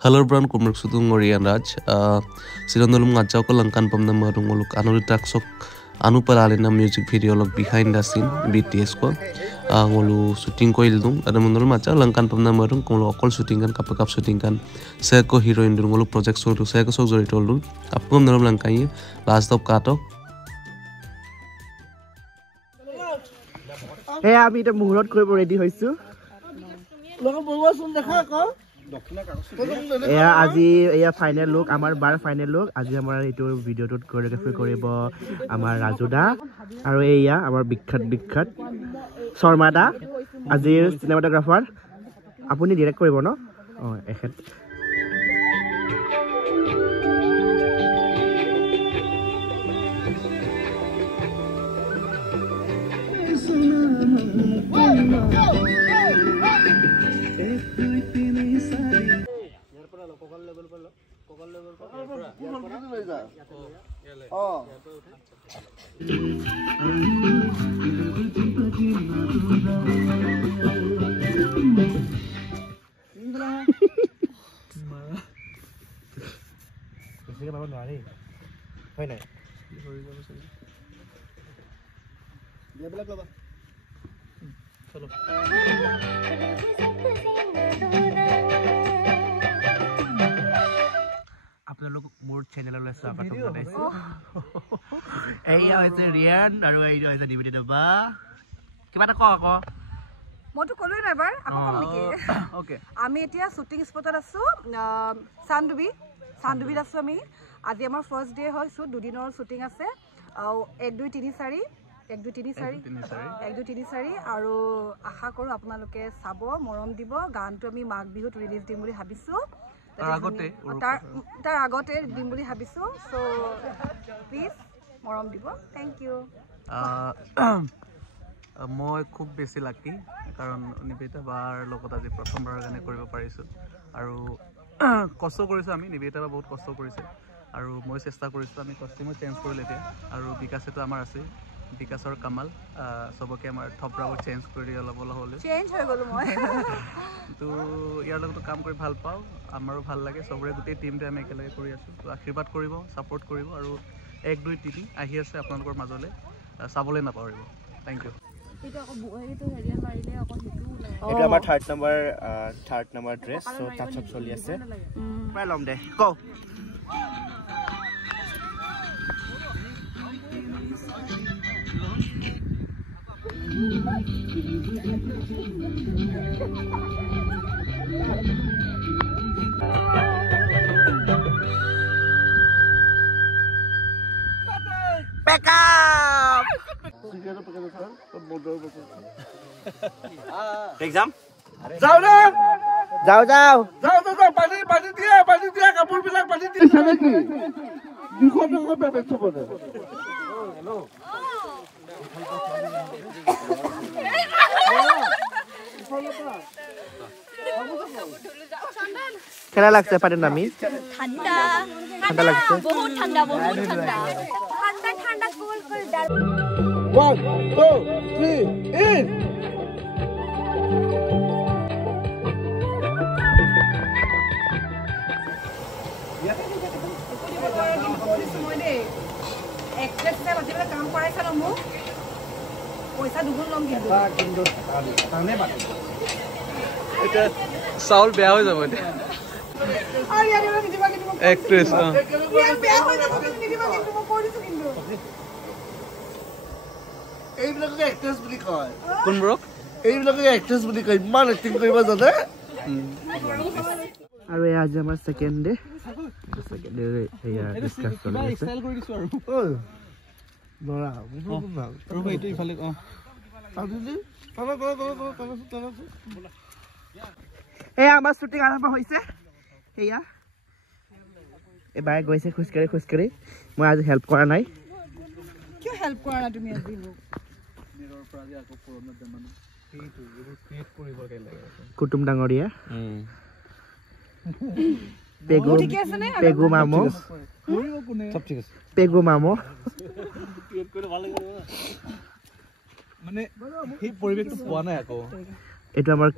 Hello brand kumruk sudung ngorian raj sinondolum ngajau ko langkan pamna marung oluk anuri taksok anu paralena music video log behind the scene BTS ko ngolu shooting ko ildum ada mondolum acha langkan pamna marung ngolu okol shooting kan kapakap shooting kan se ko heroine dur ngolu project so se ko so jori tolun apkom nolom langkai last of katok Hey, আমি এটা মুহূৰ্ত কৰিব ready হৈছো এয়া আজি এয়া final look আমাৰ বাৰ final look আজি আমাৰ এইটো ভিডিওটোত কোৰিওগ্ৰাফি কৰিব আমাৰ ৰাজুদা আৰু এয়া আমাৰ বিখ্যাত শৰ্মা দা আজিৰ চিনেমাটোগ্ৰাফাৰ আপুনি ডাইৰেক্ট কৰিব ন এখেত আপোনালোক মোৰ চেনেললৈ স্বাগতম জনাইছো এইয়া হৈছে ৰিয়ান আৰু এইয়া হৈছে নিবেদিতা বা কিবা এটা কওক মইতো কলোই না এবাৰ আকৌ কম নেকি ওকে আমি এতিয়া শুটিং স্পটত আছো চান্দুবিত আছো আমি আজি আমাৰ ফাৰ্ষ্ট ডে হয় শ্বুট দুদিনৰ শুটিং আছে 1 2 3 4 1 2 3 4 আৰু আশা কৰো আপোনালোকে চাব মৰম দিব গানটো আমি মাঘ বিহুত ৰিলিজ দিম বুলি ভাবিছো তাৰ আগতে দিম বুলি ভাবিছো সো প্লিজ মৰম দিব থ্যাংক ইউ মই খুব বেছি লাকি কাৰণ নিবেদিতা বাৰ লগত আজি প্ৰথমবাৰৰ গানে কৰিব পাৰিছো আৰু কষ্ট কৰিছো আমি নিবেদিতা বা বহুত কষ্ট কৰিছে আৰু মই চেষ্টা কৰিছো আমি কষ্টিমো চেঞ্জ কৰিলে এতিয়া আৰু বিকাশটো আমাৰ আছে বিকাশৰ কামাল সবকে আমাৰ থপৰাও চেঞ্জ কৰি অলপ হ'লে চেঞ্জ হৈ গলো মই তো ইয়াৰ লগতো কাম কৰি ভাল পাওঁ আমাৰো ভাল লাগে সবৰে গোটেই টিমটো আমি একেলগে কৰি আছো তো আশীৰ্বাদ কৰিব সাপোৰ্ট কৰিব আৰু 1 2 3 আহি আছে আপোনালোকৰ মাজলৈ চাবলৈ নাপাহৰিব থ্যাংক ইউ এটা হেৰিটো হেৰিয়ান মাৰিলে অকল হেতু এটা আমাৰ থাৰ্ড নম্বৰ ড্ৰেছ সো টাচক চলি আছে পাই লম দে কও Back up! Exam? Jao na! Jao! Pani dia, kapur bilang pani dia sana ki. Dukho na ko bebe chobode. Hello. কেলা লাগছে পারেন নামি ঠান্ডা লাগছে বহুত ঠান্ডা কোল করে 1 2 3 in কাম কৰাইছা ন মোক পইচা দুগুণ লম কিন্তু তানে বাট এটা সাউল বেয়া হৈ যাব এতিয়া এক্ট্ৰেছ এইবিলাকে এক্ট্ৰেছ বুলি কয় কোনবোৰক এইবিলাকে এক্ট্ৰেছ বুলি কয় ইমান এক্টিং কৰিব জানে আৰু আজি আমাৰ সেকেন্ড ডে এয়া ডিসকাস চলি আছে ষ্টাইল কৰি দিছো আৰু বৰা আৰু এইটো ইফালে এয়া আমাৰ শুটিং আৰম্ভ হৈছে এয়া এবাৰ গৈছে খুচকাৰি মই আজি হেল্প কৰা নাই কিয় হেল্প কৰা না তুমি আজি মোক নিৰৰ পৰা আজি আকৌ পুৰণা জামানা এইটো এইবোৰ ক্ৰিয়েট কৰিব লাগে কুটুম ডাঙৰীয়া পেগু মামো সব ঠিক আছে পেগু মামো ক্ৰিয়েট কৰি ভাল লাগে মানে এই পৰিবেশটো পোৱা নাই আকৌ এটা আমাৰ